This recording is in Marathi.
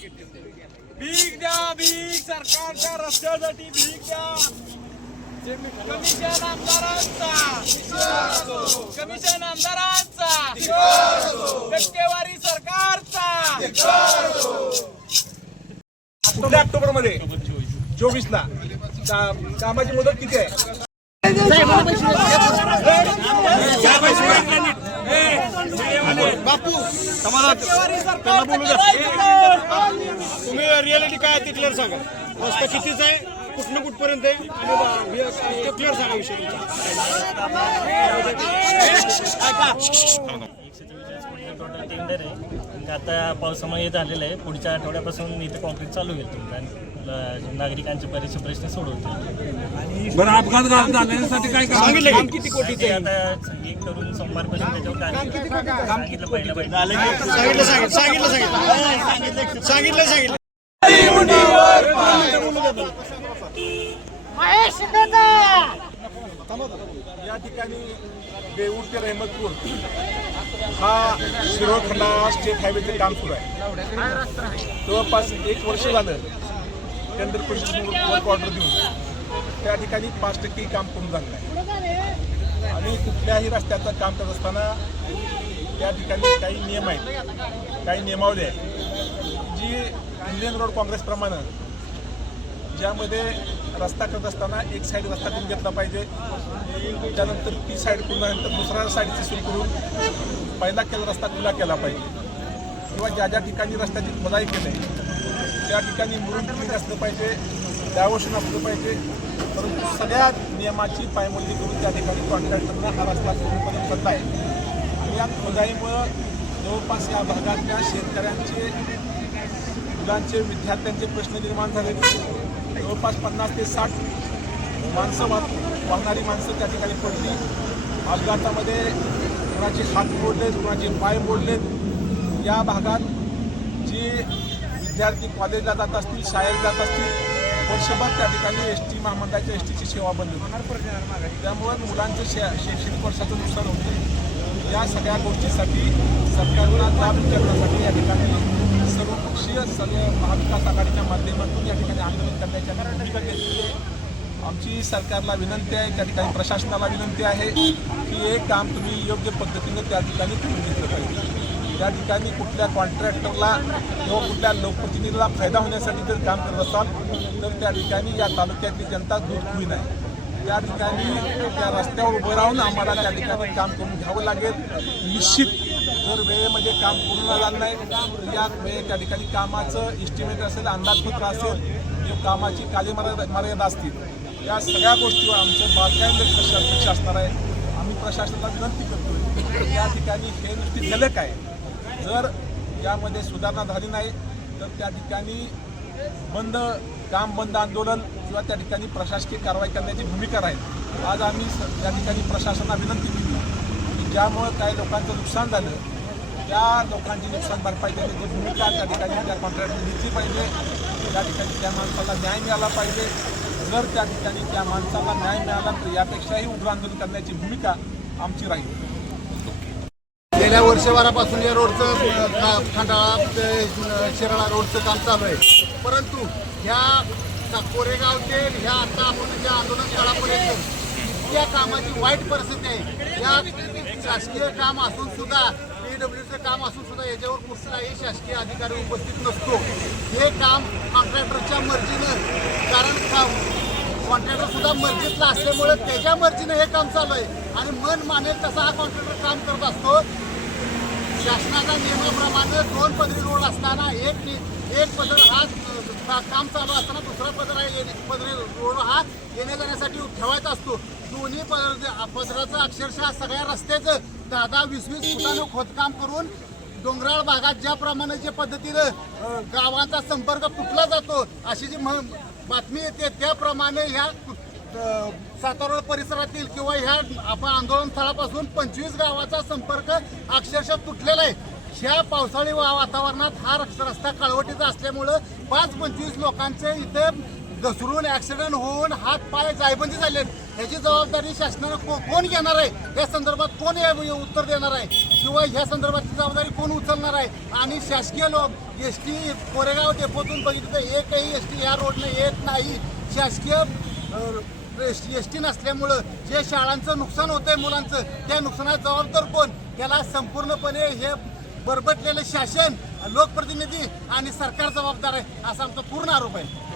भीक द्या भीक सरकारच्या रस्त्यासाठी भीक द्या कमिशन आमदारांचा कमिशन आमदारांचा टक्केवारी सरकारचा पुढल्या ऑक्टोबरमध्ये चोवीस ला कामाची मुदत किती आहे? तुम्ही रियालिटी काय आहे ते क्लिअर सांगा. रस्ता कितीच आहे? कुठनं कुठपर्यंत आहे? क्लिअर सांगा विषय टोटल टेंडर आहे. ते आता पावसामुळे हे झालेलं आहे. पुढच्या आठवड्यापासून इथे कॉन्क्रीट चालू होईल तुमचं. आणि नागरिकांचे बरेचसे प्रश्न सोडवतील. बरं अपघात झाल्यासाठी काय काम सांगितलं किती कोटीचं आता एक करून सोमवारपासून त्याच्यावर कार्य सांगितलं पहिलं पाहिजे. सांगितलं सांगितलं सांगितलं सांगितलं. सांगितलं या ठिकाणी देऊर ते रहमतपूर हा शिरोखंडा स्टेट हायवेचं काम सुरू आहे. जवळपास एक वर्ष झालं टेंडर वर्क ऑर्डर देऊन त्या ठिकाणी पाच टक्के काम करून झालं आहे. आणि कुठल्याही रस्त्याचं काम करत असताना त्या ठिकाणी काही नियम आहेत. काही नियमावली आहे जी इंडियन रोड काँग्रेसप्रमाणे ज्यामध्ये रस्ता करत असताना एक साईड रस्ता करून घेतला पाहिजे. त्यानंतर ती साईड पूर्ण दुसऱ्या साईडची सुरू करून पहिला केला रस्ता खुला केला पाहिजे. किंवा ज्या ज्या ठिकाणी रस्त्याची खोदाई केली त्या ठिकाणी मुरुम क्लीन असलं पाहिजे डायवर्शन असलं पाहिजे. परंतु सगळ्या नियमाची पायमोली करून त्या ठिकाणी कॉन्ट्रॅक्टरना हा रस्ता पूर्णपणे बंद आहे. आणि या खोदाईमुळं जवळपास या भागातल्या शेतकऱ्यांचे मुलांचे विद्यार्थ्यांचे प्रश्न निर्माण झाले जवळपास पन्नास ते साठ माणसं वा वाहणारी माणसं त्या ठिकाणी पडली. अपघातामध्ये कुणाचे हात मोडलेत कुणाचे पाय मोडलेत या भागात जी विद्यार्थी कॉलेजला जात असतील शाळेत जात असतील वर्षभर त्या ठिकाणी एस टी महामंडळाच्या एस टीची सेवा बंद होती. त्यामुळं मुलांचं शै शैक्षणिक वर्षाचं नुकसान होतं या सगळ्या गोष्टीसाठी सरकारला लाभ विचारण्यासाठी या ठिकाणी सर्वपक्षीय सर्व महाविकास आघाडीच्या माध्यमातून या ठिकाणी आंदोलन करण्याच्या आम्ही घेतली आहे आमची सरकारला विनंती आहे त्या ठिकाणी प्रशासनाला विनंती आहे की हे काम तुम्ही योग्य पद्धतीने त्या ठिकाणी करून घेतलं पाहिजे. त्या ठिकाणी कुठल्या कॉन्ट्रॅक्टरला किंवा कुठल्या लोकप्रतिनिधीला फायदा होण्यासाठी जर काम करत असाल तर त्या ठिकाणी या तालुक्यातली जनता दूध खुई नाही त्या ठिकाणी त्या रस्त्यावर उभं राहून आम्हाला त्या ठिकाणी काम करून घ्यावं लागेल. निश्चित जर वेळेमध्ये काम पूर्ण झालं नाही तर या वेळेत त्या ठिकाणी कामाचं इस्टिमेट असेल अंदाजपत्र असेल किंवा कामाची कालीमर्यादा मर्यादा असतील. या सगळ्या गोष्टीवर आमचं बारकाईने प्रशासन लक्ष असणार आहे. आम्ही प्रशासनाला विनंती करतो या ठिकाणी हे नुसती झलक आहे. जर यामध्ये सुधारणा झाली नाही तर त्या ठिकाणी बंद काम बंद आंदोलन किंवा त्या ठिकाणी प्रशासकीय कारवाई करण्याची भूमिका राहील. आज आम्ही त्या ठिकाणी प्रशासनाला विनंती केली. की ज्यामुळं काही लोकांचं नुकसान झालं त्या लोकांची नुकसान भरपाई करण्याची भूमिका त्या ठिकाणी त्या कॉन्ट्रॅक्टर घेतली पाहिजे. त्या ठिकाणी त्या माणसाला न्याय मिळाला पाहिजे. जर त्या ठिकाणी त्या माणसाला न्याय मिळाला तर यापेक्षाही उग्र आंदोलन करण्याची भूमिका आमची राहील. गेल्या वर्षभरापासून या रोडचं अ, खंडाळा शिराळा रोडचं काम चालू आहे. परंतु ह्या कोरेगाव ते ह्या आता आपण ज्या आंदोलन स्थळापर्यंत इतक्या कामाची वाईट परिस्थिती आहे. या शासकीय काम असून सुद्धा पीडब्ल्यूचं काम असून सुद्धा याच्यावर कुठलाही शासकीय अधिकारी उपस्थित नसतो. हे काम कॉन्ट्रॅक्टरच्या मर्जीनं कारण का- कॉन्ट्रॅक्टर सुद्धा मर्जीतला असल्यामुळे त्याच्या मर्जीनं हे काम चालू आहे. आणि मन मानेल तसा हा कॉन्ट्रॅक्टर काम करत असतो. शासनाच्या नियमाप्रमाणे दोन पदरी रोड असताना एक एक पदर हा काम चालू असताना दुसरा पदर येणे- पदरी रोड हा येण्या जाण्यासाठी ठेवायचा असतो. दोन्ही पदर पदराचं अक्षरशः सगळ्या रस्त्याचं दहा दहा वीस वीस फुटानं खोदकाम करून डोंगराळ भागात ज्याप्रमाणे जे पद्धतीनं गावांचा संपर्क तुटला जातो अशी जी म- बातमी येते त्याप्रमाणे ह्या सातारोड परिसरातील किंवा ह्या आपण आंदोलन स्थळापासून पंचवीस गावाचा संपर्क अक्षरशः तुटलेला आहे. ह्या पावसाळी वा- वातावरणात हा रस्ता कळवटीचा असल्यामुळं पाच पंचवीस लोकांचे इथं घसरून ऍक्सिडेंट होऊन हात पाय जायबंदी झाले ह्याची जबाबदारी शासनानं को कोण घेणार आहे? या संदर्भात कोण उत्तर देणार आहे? किंवा ह्या संदर्भातली जबाबदारी कोण उचलणार आहे? आणि शासकीय लोक एस टी कोरेगाव डेपोतून बघितलं तर एकही एस टी या रोडने येत नाही. शासकीय एस टी नसल्यामुळं जे शाळांचं नुकसान होतंय मुलांचं त्या नुकसानात जबाबदार कोण? याला संपूर्णपणे हे बरबटलेलं शासन लोकप्रतिनिधी आणि सरकार जबाबदार आहे असा आमचा पूर्ण आरोप आहे.